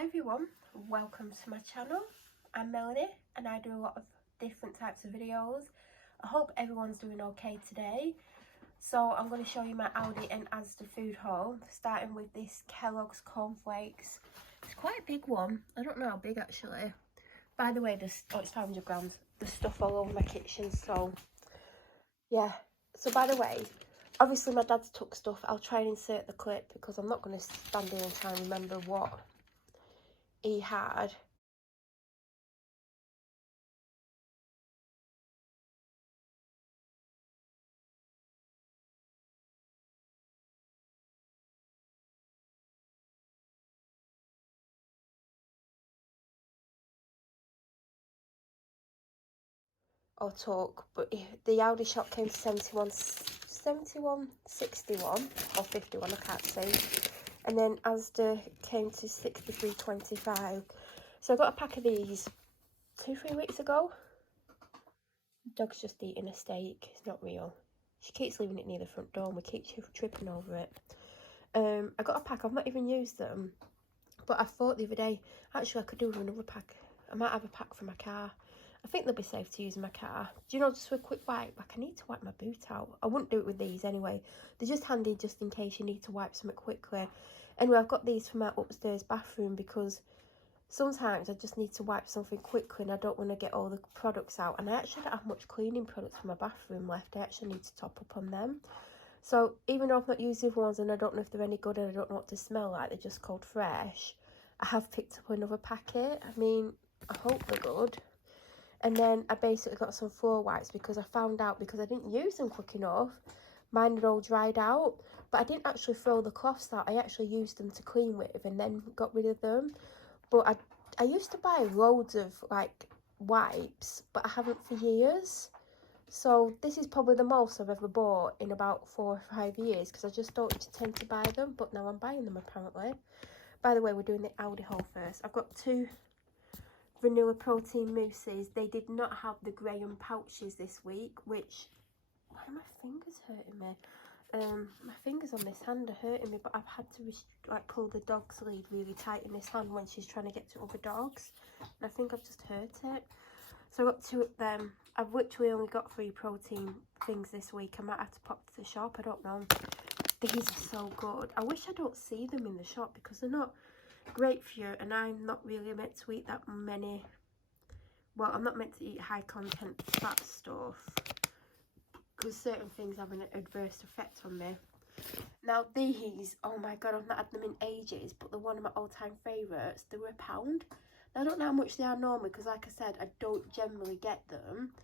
Hi everyone, welcome to my channel. I'm Melanie and I do a lot of different types of videos. I hope everyone's doing okay today. So I'm going to show you my Aldi and Asda food haul, starting with this Kellogg's cornflakes. It's quite a big one. I don't know how big actually. By the way, it's 500 grams. There's stuff all over my kitchen, so yeah. So by the way, obviously my dad's took stuff. I'll try and insert the clip because I'm not going to stand here and try and remember what he had. Or talk, but the Aldi shop came to 71.61 or 51, I can't see, and then Asda came to 63.25. So I got a pack of these 2-3 weeks ago. Dog's just eating a steak. It's not real. She keeps leaving it near the front door and we keep tripping over it. I got a pack. I've not even used them, but I thought the other day actually I could do with another pack. I might have a pack for my car. I think they'll be safe to use in my car. Do you know, just for a quick wipe? Like, I need to wipe my boot out. I wouldn't do it with these anyway. They're just handy just in case you need to wipe something quickly. Anyway, I've got these for my upstairs bathroom because sometimes I just need to wipe something quickly and I don't want to get all the products out. And I actually don't have much cleaning products for my bathroom left. I actually need to top up on them. So even though I've not used the other ones and I don't know if they're any good and I don't know what they smell like, they're just called fresh, I have picked up another packet. I mean, I hope they're good. And then I basically got some floor wipes because I found out, because I didn't use them quick enough, mine had all dried out. But I didn't actually throw the cloths out. I actually used them to clean with and then got rid of them. But I used to buy loads of like wipes, but I haven't for years. So this is probably the most I've ever bought in about 4 or 5 years because I just don't tend to buy them. But now I'm buying them apparently. By the way, we're doing the Aldi haul first. I've got 2 vanilla protein mousses. They did not have the Graham pouches this week, which, why are my fingers hurting me? My fingers on this hand are hurting me, but I've had to like pull the dog's lead really tight in this hand when she's trying to get to other dogs, and I think I've just hurt it. So I got 2 of them. I've literally only got 3 protein things this week. I might have to pop to the shop, I don't know. These are so good. I wish I don't see them in the shop because they're not great for you, and I'm not really meant to eat that many. Well, I'm not meant to eat high content fat stuff because certain things have an adverse effect on me. Now these, oh my god, I've not had them in ages, but they're one of my all-time favourites. They were £1. Now, I don't know how much they are normally because, like I said, I don't generally get them,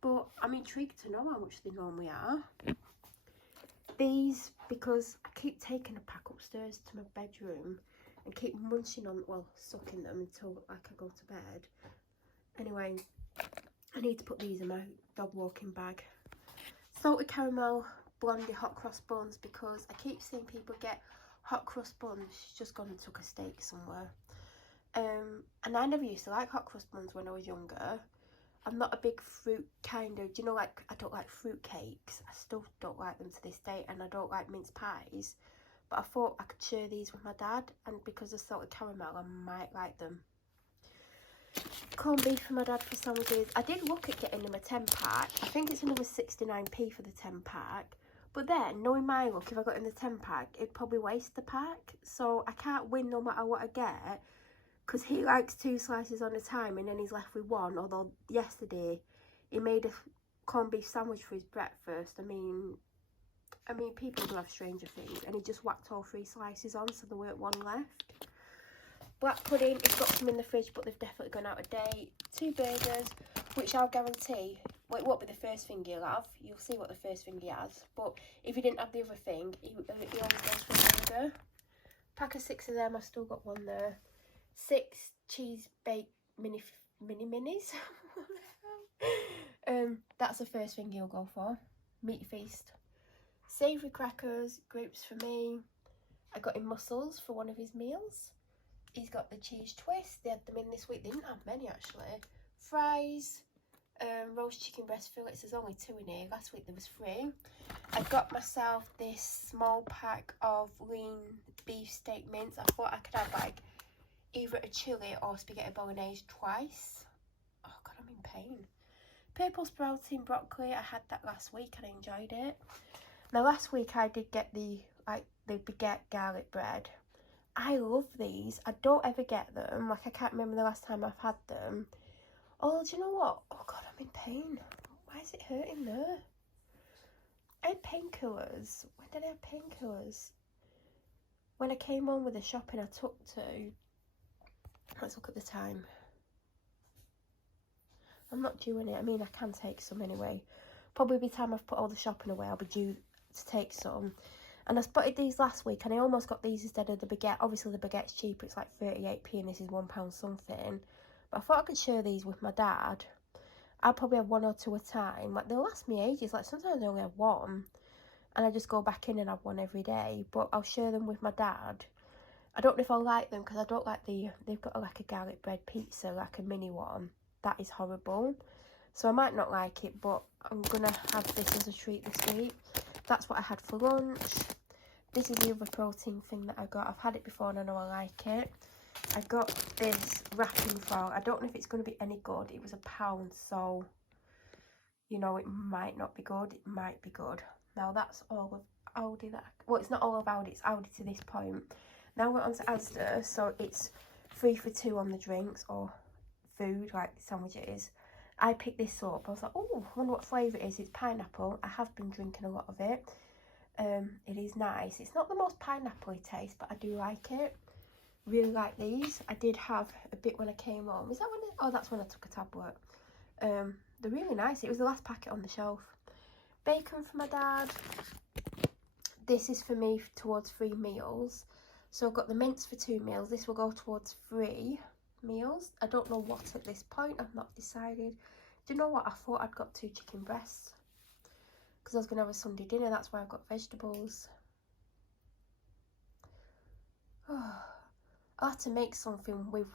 but I'm intrigued to know how much they normally are. These, because I keep taking a pack upstairs to my bedroom and keep munching on, well, sucking them until like I go to bed. Anyway, I need to put these in my dog walking bag. Salted caramel blondie hot cross buns because I keep seeing people get hot cross buns. She's just gone and took a steak somewhere. And I never used to like hot cross buns when I was younger. I'm not a big fruit kind of, do you know, like, I don't like fruit cakes. I still don't like them to this day, and I don't like mince pies. But I thought I could share these with my dad, and because of salted caramel, I might like them. Corned beef for my dad for sandwiches. I did look at getting him a 10 pack. I think it's another 69p for the 10 pack. But then, knowing my luck, if I got in the 10 pack, it'd probably waste the pack. So I can't win no matter what I get, because he likes 2 slices on a time and then he's left with 1. Although yesterday he made a corned beef sandwich for his breakfast. I mean people do have stranger things, and he just whacked all 3 slices on, so there weren't 1 left. Black pudding, it's got some in the fridge, but they've definitely gone out of date. 2 burgers, which I'll guarantee, well, it won't be the first thing he'll have. You'll see what the first thing he has. But if he didn't have the other thing, he always goes for a burger. Pack of 6 of them, I've still got 1 there. 6 cheese baked minis. That's the first thing he'll go for. Meat feast. Savoury crackers, grapes for me. I got him mussels for one of his meals. He's got the cheese twist. They had them in this week. They didn't have many actually. Fries, roast chicken breast fillets. There's only 2 in here. Last week there was 3. I got myself this small pack of lean beef steak mince. I thought I could have like either a chili or spaghetti bolognese twice. Oh god, I'm in pain. Purple sprouting broccoli, I had that last week and I enjoyed it. Now last week I did get the baguette garlic bread. I love these. I don't ever get them. Like, I can't remember the last time I've had them. Oh, do you know what? Oh god, I'm in pain. Why is it hurting there? I had painkillers. When did I have painkillers? When I came home with the shopping I took to... Let's look at the time. I'm not due in it. I mean, I can take some anyway. Probably by the time I've put all the shopping away, I'll be due to take some. And I spotted these last week and I almost got these instead of the baguette. Obviously the baguette's cheaper, it's like 38p and this is £1 something. But I thought I could share these with my dad. I'll probably have one or two a time. Like, they'll last me ages. Like, sometimes I only have one. And I just go back in and have one every day. But I'll share them with my dad. I don't know if I'll like them because I don't like they've got like a garlic bread pizza, like a mini one. That is horrible. So I might not like it, but I'm going to have this as a treat this week. That's what I had for lunch. This is the other protein thing that I got. I've had it before and I know I like it. I got this wrapping foil. I don't know if it's going to be any good. It was £1, so, you know, it might not be good. It might be good. Now, that's all of Aldi that... Well, it's not all of Aldi. It's Aldi to this point. Now we're on to Asda. So, it's 3 for 2 on the drinks or food, like sandwiches. I picked this up. I was like, oh, I wonder what flavour it is. It's pineapple. I have been drinking a lot of it. It is nice. It's not the most pineapple-y taste, but I do like it. Really like these. I did have a bit when I came home. Is that when oh, that's when I took a tablet. They're really nice. It was the last packet on the shelf. Bacon for my dad. This is for me towards 3 meals. So I've got the mince for 2 meals. This will go towards 3 meals. I don't know what at this point. I've not decided. Do you know what? I thought I'd got 2 chicken breasts because I was going to have a Sunday dinner. That's why I've got vegetables. I'll have to make something with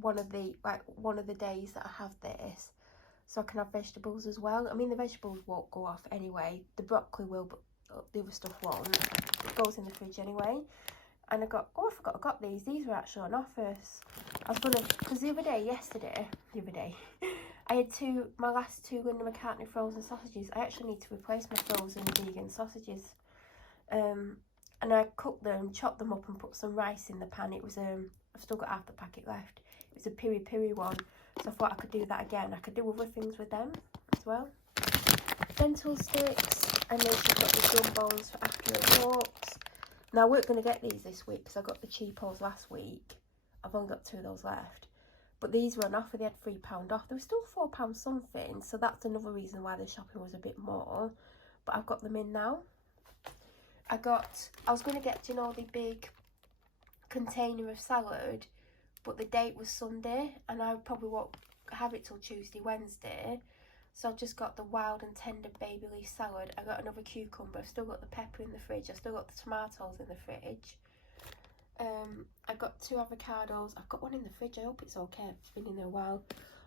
one of the days that I have this, so I can have vegetables as well. I mean, the vegetables won't go off anyway. The broccoli will, but the other stuff won't. It goes in the fridge anyway. And I got, oh, I forgot I got these. These were actually on offers. I was gonna, because the other day, I had my last 2 Linda McCartney frozen sausages. I actually need to replace my frozen vegan sausages. And I cooked them, chopped them up and put some rice in the pan. It was, I've still got half the packet left. It was a piri one. So I thought I could do that again. I could do other things with them as well. Dental sticks. And then she's got the jumbos for accurate walks. Now, we're going to get these this week because I got the cheapos last week. I've only got 2 of those left. But these were on offer. They had £3 off. They were still £4 something. So that's another reason why the shopping was a bit more. But I've got them in now. I was going to get, you know, the big container of salad, but the date was Sunday and I probably won't have it till Tuesday, Wednesday. So I've just got the wild and tender baby leaf salad. I got another cucumber. I've still got the pepper in the fridge. I've still got the tomatoes in the fridge. I've got 2 avocados. I've got one in the fridge. I hope it's okay. It's been in there a while.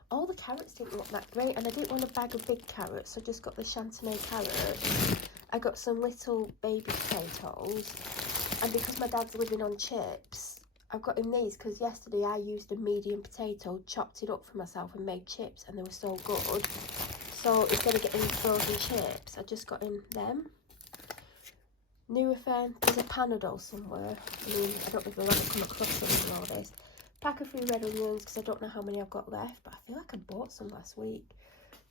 All the carrots didn't look that great and I didn't want a bag of big carrots, so I just got the Chantenay carrots. I got some little baby potatoes, and because my dad's living on chips, I've got him these because yesterday I used a medium potato, chopped it up for myself and made chips, and they were so good. So instead of getting frozen chips, I just got him them. Nurofen, there's a Panadol somewhere. I mean, I don't know if we'll ever come across some of all this. Pack of 3 red onions because I don't know how many I've got left, but I feel like I bought some last week.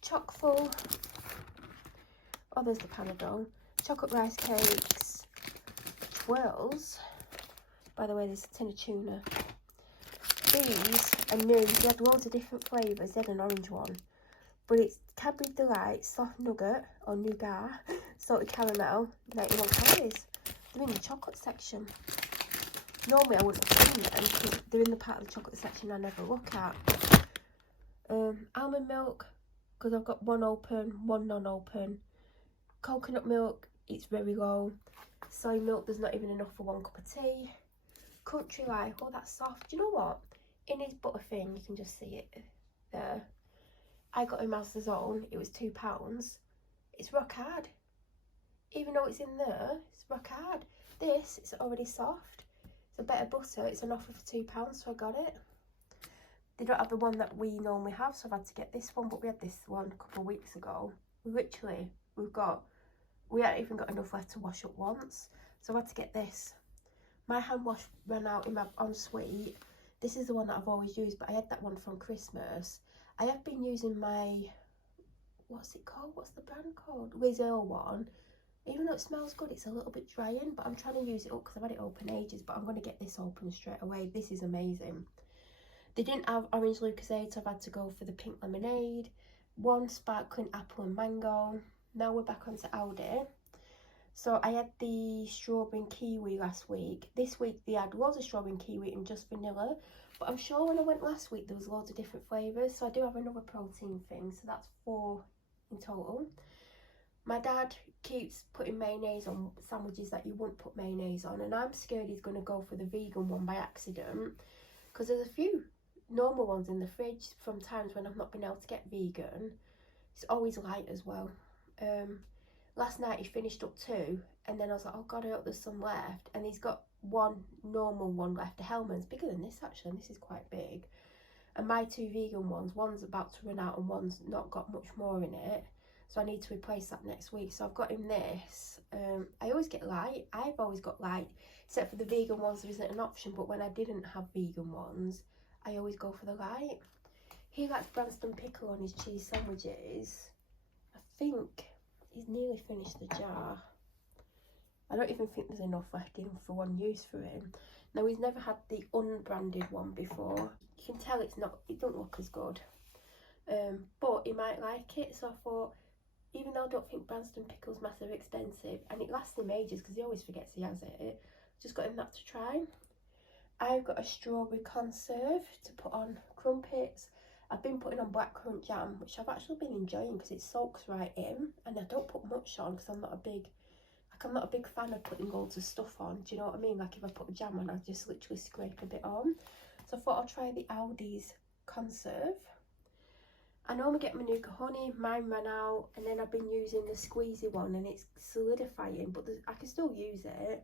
Chock full. Oh, there's the Panadol. Chocolate rice cakes. Twirls. By the way, there's a tin of tuna. These are new. They had loads of different flavours. They had an orange one. But it's Cadbury Delight, soft nugget, or nougat, salted caramel, 91 calories. They're in the chocolate section. Normally I wouldn't have seen them because they're in the part of the chocolate section I never look at. Almond milk, because I've got 1 open, 1 non-open. Coconut milk, it's very low. Soy milk, there's not even enough for 1 cup of tea. Country Life, oh that's soft. Do you know what? In his butter thing, you can just see it there. I got him as his own, it was £2. It's rock hard. Even though it's in there, it's rock hard. This is already soft. It's a better butter. It's an offer for £2, so I got it. They don't have the one that we normally have, so I've had to get this one, but we had this one a couple of weeks ago. We hadn't even got enough left to wash up once, so I had to get this. My hand wash ran out in my ensuite. This is the one that I've always used, but I had that one from Christmas. I have been using my, what's it called? What's the brand called? Liz Earle one. Even though it smells good, it's a little bit drying, but I'm trying to use it up because I've had it open ages, but I'm going to get this open straight away. This is amazing. They didn't have orange Lucozade, so I've had to go for the pink lemonade. One sparkling apple and mango. Now we're back onto Aldi. So I had the strawberry and kiwi last week. This week they had loads of strawberry and kiwi and just vanilla. But I'm sure when I went last week there was loads of different flavours. So I do have another protein thing. So that's 4 in total. My dad keeps putting mayonnaise on sandwiches that you wouldn't put mayonnaise on. And I'm scared he's going to go for the vegan one by accident. Because there's a few normal ones in the fridge from times when I've not been able to get vegan. It's always light as well. Last night he finished up 2, and then I was like, oh god, I hope there's some left. And he's got one normal one left. A Hellman's bigger than this actually, and this is quite big. And my 2 vegan ones, one's about to run out and one's not got much more in it. So I need to replace that next week. So I've got him this. I always get light. I've always got light, except for the vegan ones there isn't an option. But when I didn't have vegan ones, I always go for the light. He likes Branston pickle on his cheese sandwiches. I think he's nearly finished the jar. I don't even think there's enough left in for one use for him. Now he's never had the unbranded one before. You can tell it don't look as good. But he might like it, so I thought, even though I don't think Branston pickle's massively expensive, and it lasts him ages because he always forgets he has it, just got him that to try. I've got a strawberry conserve to put on crumpets. I've been putting on blackcurrant jam, which I've actually been enjoying because it soaks right in, and I don't put much on because I'm not a big fan of putting loads of stuff on. Do you know what I mean? Like if I put jam on, I just literally scrape a bit on. So I thought I'll try the Aldi's conserve. I normally get Manuka honey, mine ran out, and then I've been using the squeezy one and it's solidifying, but I can still use it.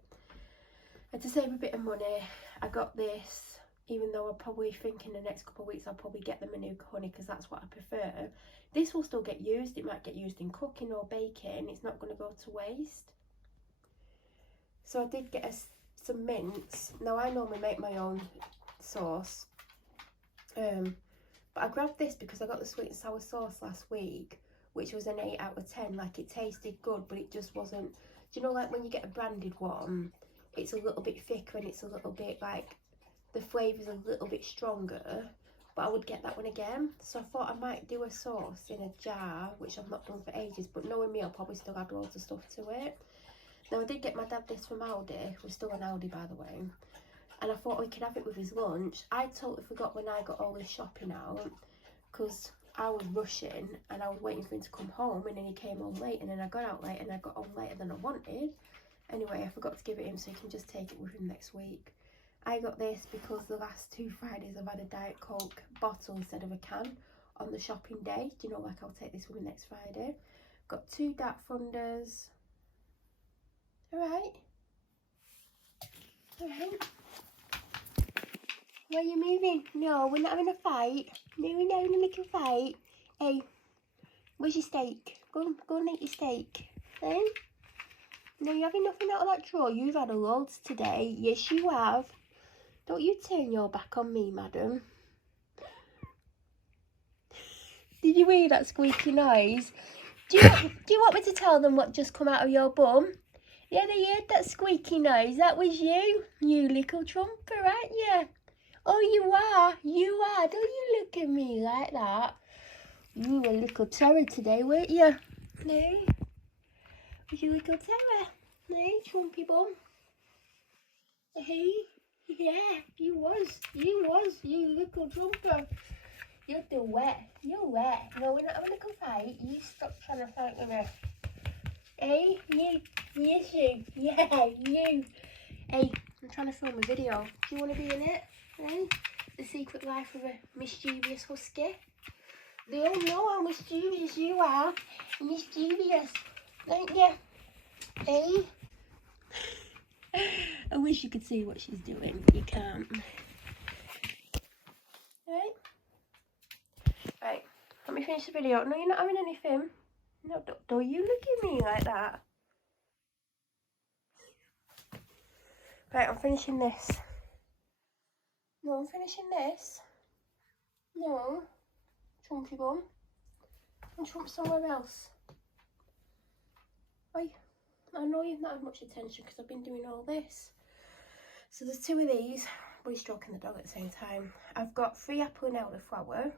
And to save a bit of money, I got this, even though I probably think in the next couple of weeks I'll probably get the Manuka honey because that's what I prefer. This will still get used. It might get used in cooking or baking. It's not going to go to waste. So I did get some mints. Now I normally make my own sauce. But I grabbed this because I got the sweet and sour sauce last week, which was an 8 out of 10. Like it tasted good, but it just wasn't. Do you know, like when you get a branded one, it's a little bit thicker and it's a little bit like the flavour's a little bit stronger. But I would get that one again. So I thought I might do a sauce in a jar, which I've not done for ages. But knowing me, I'll probably still add loads of stuff to it. Now I did get my dad this from Aldi. We're still on Aldi, by the way. And I thought we could have it with his lunch. I totally forgot when I got all this shopping out because I was rushing and I was waiting for him to come home, and then he came home late, and then I got out late and I got home later than I wanted. Anyway, I forgot to give it him so he can just take it with him next week. I got this because the last 2 Fridays I've had a Diet Coke bottle instead of a can on the shopping day. Do you know, like I'll take this with me next Friday. Got 2 Dark Thunders. Alright. Alright. Why are you moving? No, we're not having a fight. No, we're not having a little fight. Hey, where's your steak? Go and eat your steak. Eh? No, you're having nothing out of that drawer. You've had a loads today. Yes, you have. Don't you turn your back on me, madam. Did you hear that squeaky noise? Do you want me to tell them what just come out of your bum? Yeah, they heard that squeaky noise. That was you. You little trumper, aren't you? Oh, you are. You are. Don't you look at me like that. You were a little terror today, weren't you? No. Was you a little terror? No, trumpy bum. Hey? Yeah, you was. You was. You little trumper. You're too wet. You're wet. No, we're not having a good fight. You stop trying to fight with me. Hey, you. Yes, you. Yeah, you. Hey, I'm trying to film a video. Do you want to be in it? Hey? The secret life of a mischievous husky. They all know how mischievous you are. Mischievous, don't you? Hey? I wish you could see what she's doing. You can't. Right, let me finish the video. No, you're not having anything. No, don't you look at me like that. Right, I'm finishing this. No, I'm finishing this. No, chunky bum. And jump somewhere else. Oi, I know you've not had much attention because I've been doing all this. So there's 2 of these. We're stroking the dog at the same time. I've got 3 apple and elderflower.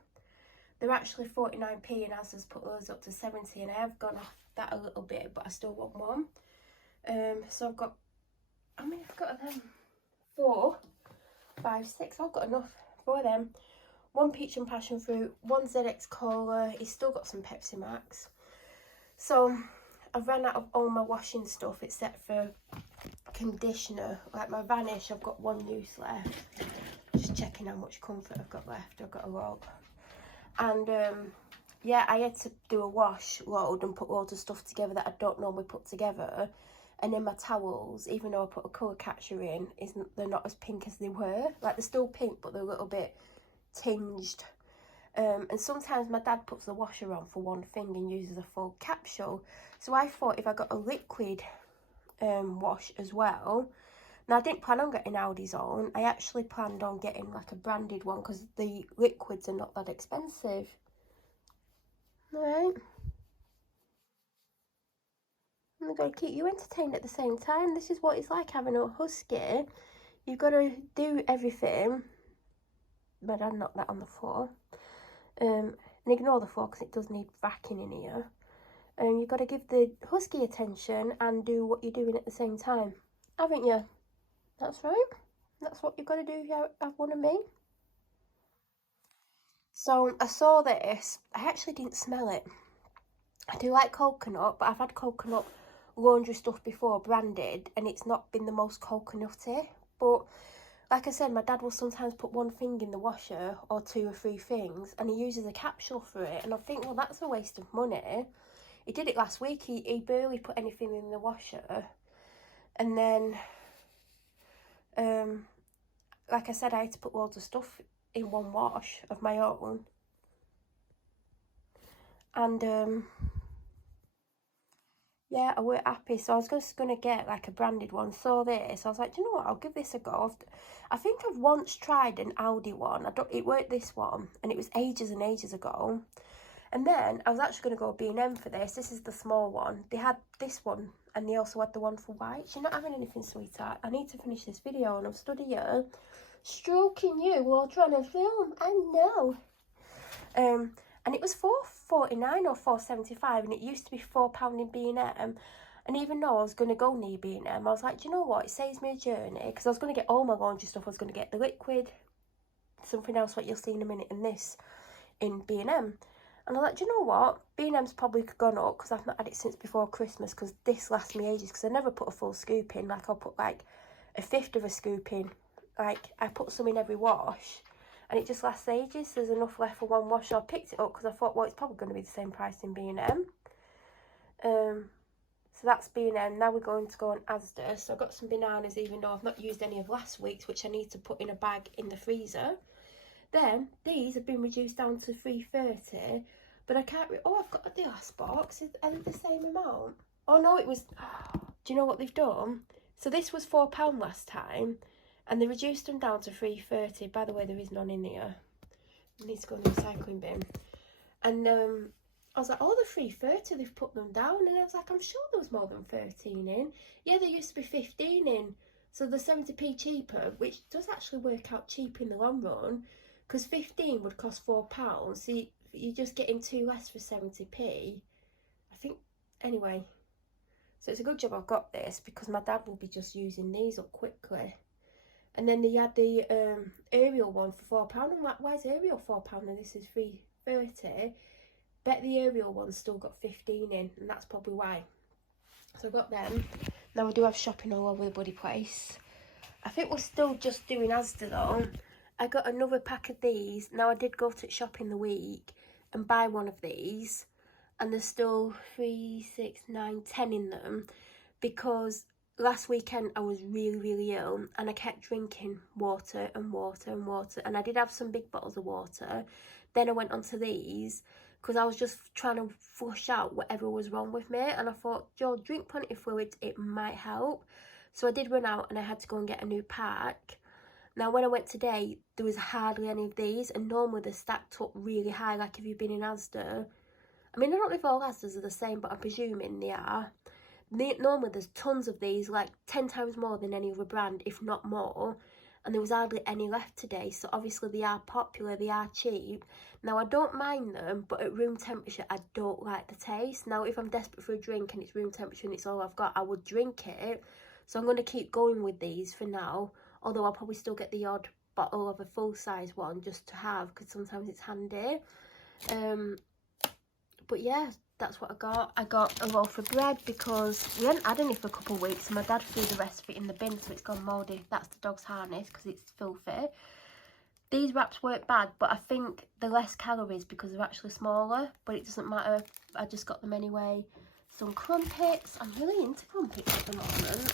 They're actually 49p and Asda's put those up to 70 and I have gone off that a little bit, but I still want one. So I've got, how many have I got of them? 4, 5, 6, I've got enough for them. 1 peach and passion fruit, 1 ZX Cola, he's still got some Pepsi Max. So I've run out of all my washing stuff except for conditioner. Like my Vanish, I've got 1 use left. Just checking how much comfort I've got left. I've got a lot. And yeah, I had to do a wash load and put loads of stuff together that I don't normally put together. And then my towels, even though I put a colour catcher in, they're not as pink as they were. Like, they're still pink, but they're a little bit tinged. And sometimes my dad puts the washer on for one thing and uses a full capsule. So I thought if I got a liquid wash as well. Now, I didn't plan on getting Aldi's on. I actually planned on getting like a branded one because the liquids are not that expensive. Right. And they've got to keep you entertained at the same time. This is what it's like having a husky. You've got to do everything. But I'll knock that on the floor. And ignore the floor because it does need vacuuming in here. And you've got to give the husky attention and do what you're doing at the same time. Haven't you? That's right. That's what you've got to do if you have one of me. So I saw this. I actually didn't smell it. I do like coconut, but I've had coconut laundry stuff before, branded, and it's not been the most coconutty. But like I said, my dad will sometimes put 1 thing in the washer or 2 or 3 things, and he uses a capsule for it. And I think, well, that's a waste of money. He did it last week. He barely put anything in the washer. And then, like I said, I had to put loads of stuff in 1 wash of my own. And, yeah, I weren't happy. So I was just going to get like a branded one. Saw this. I was like, do you know what? I'll give this a go. I think I've once tried an Aldi one. It weren't this one. And it was ages and ages ago. And then I was actually going to go B&M for this. This is the small one. They had this one and they also had the one for white. You're not having anything, sweetheart. I need to finish this video and I've stood here stroking you while trying to film. I know. And it was £4.49 or £4.75 and it used to be £4 in B&M. And even though I was going to go near B&M, I was like, do you know what? It saves me a journey because I was going to get all my laundry stuff. I was going to get the liquid, something else what you'll see in a minute, and this in B&M. And I was like, do you know what? B&M's probably gone up because I've not had it since before Christmas because this lasts me ages because I never put a full scoop in. Like, I'll put like 1/5 of a scoop in. Like, I put some in every wash and it just lasts ages. There's enough left for 1 wash. So I picked it up because I thought, well, it's probably going to be the same price in B&M. So that's B&M. Now we're going to go on Asda. So I've got some bananas, even though I've not used any of last week's, which I need to put in a bag in the freezer. Then these have been reduced down to £3.30, but I can't. Oh, I've got the last box. Are they the same amount? Oh no, it was. Do you know what they've done? So this was £4 last time, and they reduced them down to £3.30. By the way, there is none in here. I need to go in the recycling bin. And I was like, oh, the £3.30, they've put them down. And I was like, I'm sure there was more than 13 in. Yeah, there used to be 15 in. So they're 70p cheaper, which does actually work out cheap in the long run. Because 15 would cost £4. So you're just getting 2 less for 70p. I think, anyway. So it's a good job I've got this because my dad will be just using these up quickly. And then they had the Ariel one for £4. I'm like, why is Ariel £4 and this is £3.30? Bet the Ariel one's still got 15 in, and that's probably why. So I've got them. Now we do have shopping all over the bloody place. I think we're still just doing Asda though. I got another pack of these. Now I did go to shop in the week and buy one of these. And there's still 3, 6, 9, 10 in them. Because last weekend I was really ill, and I kept drinking water and water and water, and I did have some big bottles of water. Then I went on to these because I was just trying to flush out whatever was wrong with me, and I thought, Joe, drink plenty of fluids, it might help. So I did run out and I had to go and get a new pack. Now when I went today, there was hardly any of these, and normally they're stacked up really high, like if you've been in Asda. I mean, I don't know if all Asdas are the same, but I'm presuming they are. Normally there's tons of these, like 10 times more than any other brand, if not more, and there was hardly any left today. So obviously they are popular, they are cheap. Now I don't mind them, but at room temperature I don't like the taste. Now if I'm desperate for a drink and it's room temperature and it's all I've got, I would drink it. So I'm going to keep going with these for now, although I'll probably still get the odd bottle of a full size one just to have, because sometimes it's handy. But yeah, that's what I got. I got a loaf of bread because we hadn't had any for a couple of weeks, and my dad threw the rest of it in the bin, so it's gone mouldy. That's the dog's harness because it's filthy. These wraps weren't bad, but I think they're less calories because they're actually smaller, but it doesn't matter. I just got them anyway. Some crumpets. I'm really into crumpets at the moment.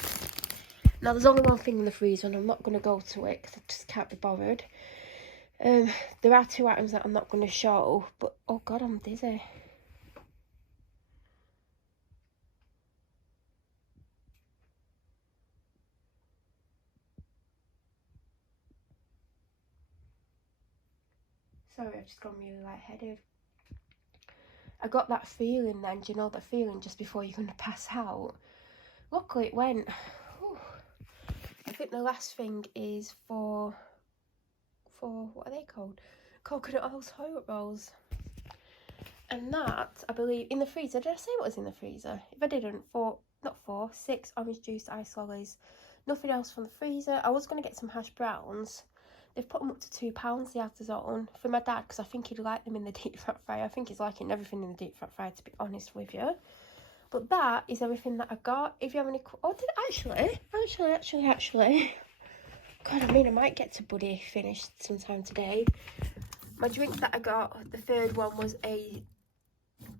Now, there's only one thing in the freezer, and I'm not going to go to it because I just can't be bothered. There are 2 items that I'm not going to show, but oh God, I'm dizzy. Sorry, I've just gone really lightheaded. I got that feeling then, do you know that feeling just before you're going to pass out? Luckily it went. Whew. I think the last thing is for what are they called? Coconut oil toilet rolls. And that, I believe, in the freezer. Did I say what was in the freezer? If I didn't, 6 orange juice ice lollies. Nothing else from the freezer. I was going to get some hash browns. They've put them up to £2, the Asda's on, for my dad, because I think he'd like them in the deep fat fryer. I think he's liking everything in the deep fat fryer, to be honest with you. But that is everything that I got. If you have any... Oh, did I actually... God, I mean, I might get to Buddy finished sometime today. My drink that I got, the third one, was a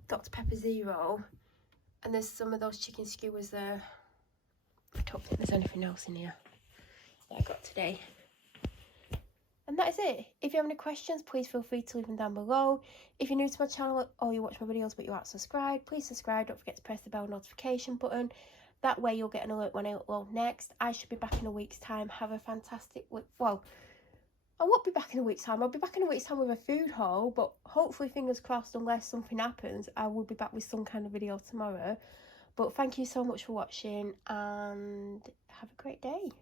Dr Pepper Zero. And there's some of those chicken skewers there. I don't think there's anything else in here that I got today. And that is it. If you have any questions, please feel free to leave them down below. If you're new to my channel or you watch my videos but you aren't subscribed, please subscribe. Don't forget to press the bell notification button. That way you'll get an alert when I upload next. I should be back in a week's time. Have a fantastic week. Well, I won't be back in a week's time. I'll be back in a week's time with a food haul, but hopefully, fingers crossed, unless something happens, I will be back with some kind of video tomorrow. But thank you so much for watching, and have a great day.